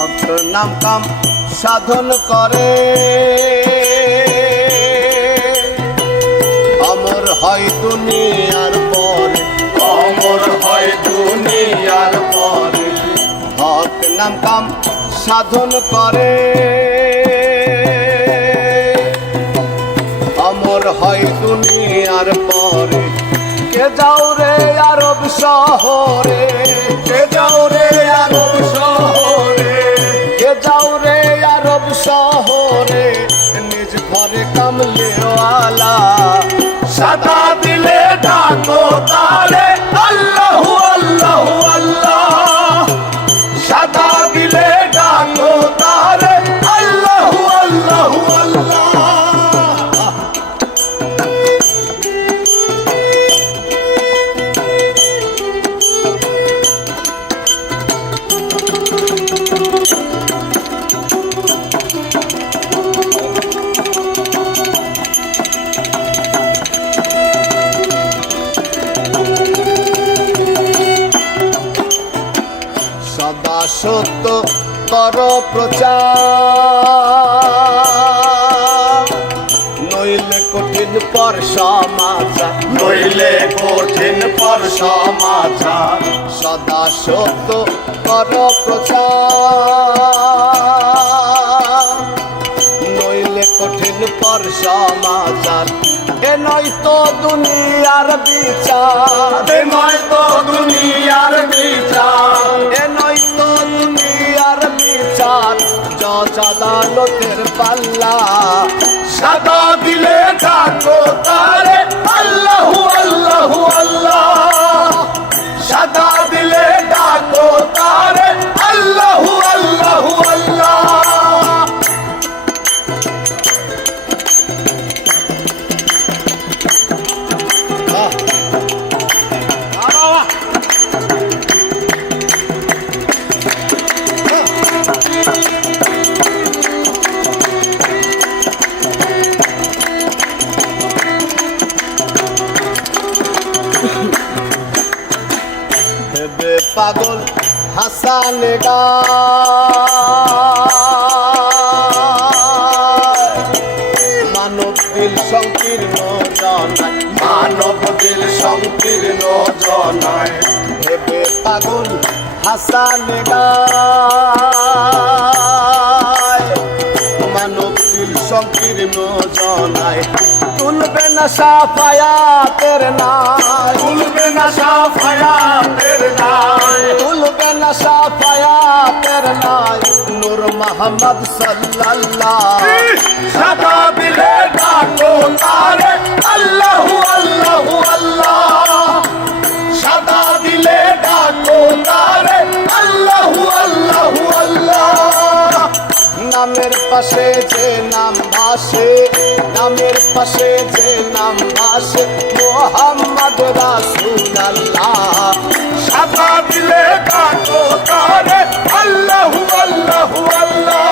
হক নাম কাম সাধন করে অমর হয় দুনিয়ার পরে, অমর হয় দুনিয়ার পরে। হক নাম কাম সাধন করে অমর হয় দুনিয়ার পরে। কে যাও রে আরব শহরে, কে যাও রে আরব শহরে, কে যাও রে আরব শহরে, নিজ ঘরে কামলেওয়ালা সাদা দিলে ডাকো তারে আল্লাহু আল্লাহু আল্লাহ। সাদা দিলে ডাকো তারে আল্লাহু আল্লাহু আল্লাহ। সদা সত্য কর প্রচার, নইলে কঠিন পর সমাচার, নইলে কঠিন পর সমাচার। সদা সত্য কর প্রচার, নইলে কঠিন পর সমাচার। এ নয়তো দুনিয়ার বিচার, এ নয়তো দুনিয়ার বিচার, এ নয়তো দুনিয়ার বিচার। জজ আদালতের পাল্লা সাদা দিলে ডাকো তারে আল্লাহু আল্লাহু আল্লাহ। সাদা দিলে ডাকো তারে আল্লাহু আল্লাহু আল্লাহ। ভেবে পাগল হাসান গা মানব দিল সংকীর্ণ জনায়, মানব দিল সংকীর্ণ জনায়। ভেবে পাগল হাসান গা মানব দিল সংকীর্ণ জনায়। তুলবে না সাফায়াতের নাই, তুলবে না সাফায়াতের নাই, তুলবে না সাফায়াতের নাই। নূর মোহাম্মদ সাল্লাল্লাহ সাদা দিলে ডাকো তারে আল্লাহু আল্লাহু আল্লাহ। সাদা দিলে ডাকো তারে আল্লাহু আল্লাহু আল্লাহ। নামের পাশে যে নাম ভাসে, নামের পাশে যে নাম ভাসে মোহাম্মদ রাসূলুল্লাহ। সাদা দিলে ডাকো তারে আল্লাহু আল্লাহু আল্লাহ।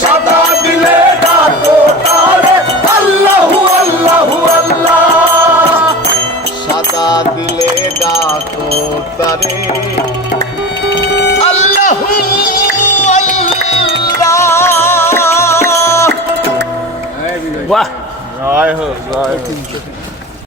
সাদা দিলে ডাকো তারে আল্লাহু আল্লাহু আল্লাহ। সাদা দিলে ডাকো তারে আল্লাহু আল্লাহ। বাহ, জয় হোক, জয় হোক।